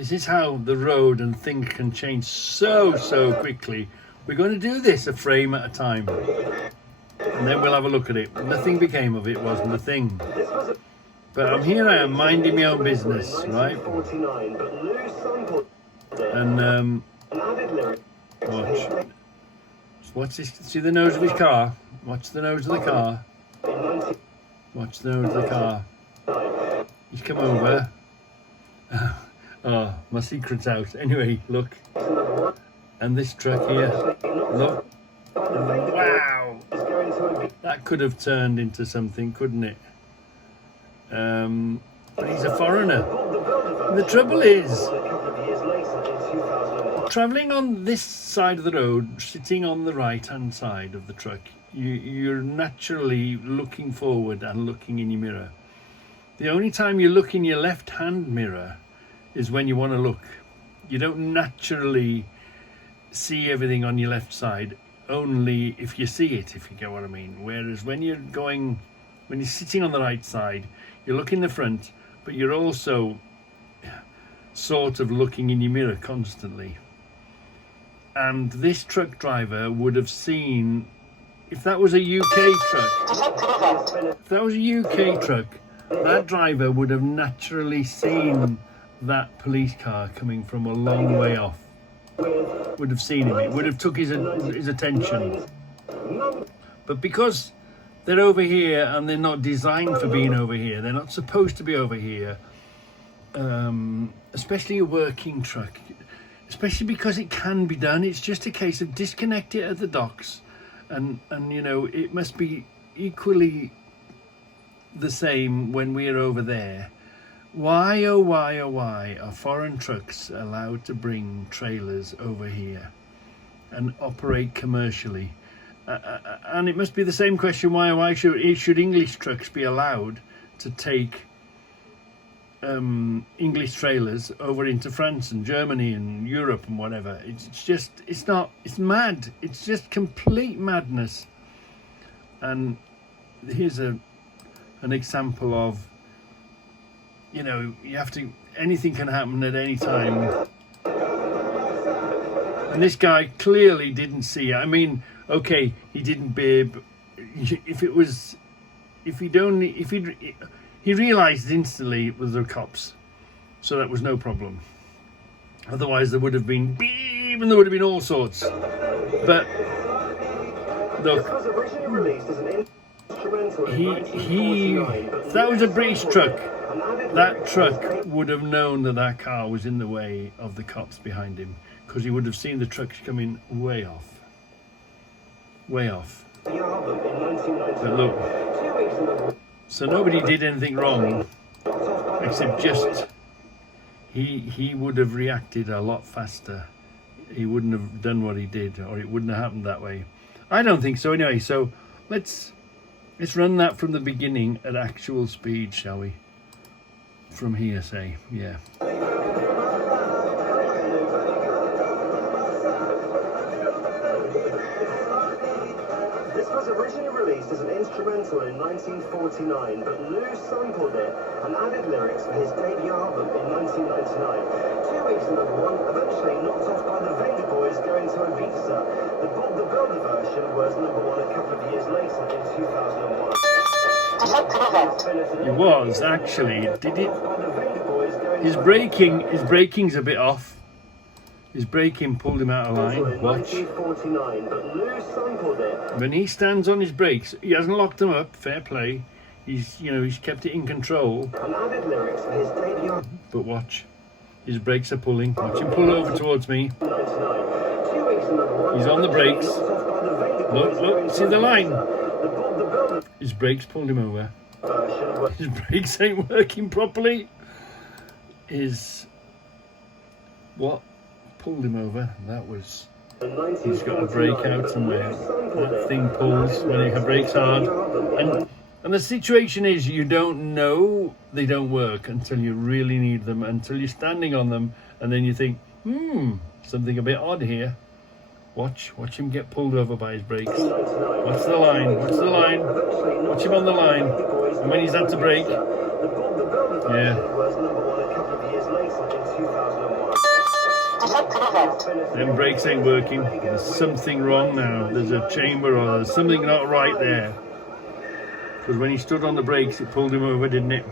This is how the road and things can change so quickly. We're going to do this a frame at a time, and then we'll have a look at it. Nothing became of it, wasn't a thing. But I'm here, I am minding my own business, right? And watch this. See the nose of his car? Watch the nose of the car. Watch the nose of the car. He's come over. Oh, my secret's out. Anyway, look. And this truck here, look. Wow! That could have turned into something, couldn't it? But he's a foreigner. And the trouble is, travelling on this side of the road, sitting on the right-hand side of the truck, you're naturally looking forward and looking in your mirror. The only time you look in your left-hand mirror is when you want to look. You don't naturally see everything on your left side, only if you see it, if you get what I mean. Whereas when you're sitting on the right side, you look in the front, but you're also sort of looking in your mirror constantly. And this truck driver would have seen, if that was a UK truck, that driver would have naturally seen that police car coming from a long way off. Would have seen him. It would have took his attention. But because they're over here and they're not designed for being over here, they're not supposed to be over here, especially a working truck, especially because it can be done. It's just a case of disconnect it at the docks, and you know, it must be equally the same when we're over there. Why, oh why are foreign trucks allowed to bring trailers over here and operate commercially? And it must be the same question, why should English trucks be allowed to take English trailers over into France and Germany and Europe and whatever? It's mad. It's just complete madness. And here's an example of, you know, anything can happen at any time. And this guy clearly didn't see it. I mean, okay, he didn't bib. He realised instantly it was the cops, so that was no problem. Otherwise, there would have been beep, and there would have been all sorts. But look, that was a British truck. That truck would have known that car was in the way of the cops behind him, because he would have seen the trucks coming way off. But look, so nobody did anything wrong, except just he would have reacted a lot faster. He wouldn't have done what he did, or it wouldn't have happened that way. I don't think so anyway. So let's run that from the beginning at actual speed, shall we? From here, say, yeah. This was originally released as an instrumental in 1949, but Lou sampled it and added lyrics for his debut album in 1999. 2 weeks to number one, eventually knocked off by the Vader Boys going to Ibiza. The Bob the Builder version was number one a couple of years later in 2001. It was actually. Did it? His braking's a bit off. His braking pulled him out of line. Watch. When he stands on his brakes, he hasn't locked them up. Fair play. He's kept it in control. But watch. His brakes are pulling. Watch him pull over towards me. He's on the brakes. Look, see the line? His brakes pulled him over. His brakes ain't working properly. What pulled him over? That was... He's got a brake out somewhere. That thing pulls when it brakes hard. And the situation is, you don't know they don't work until you really need them, until you're standing on them, and then you think, something a bit odd here. Watch him get pulled over by his brakes. Watch the line. Watch him on the line. And when he's had to brake, yeah. later in 2001. Them brakes ain't working. There's something wrong now. There's a chamber or there's something not right there. Because when he stood on the brakes, it pulled him over, didn't it?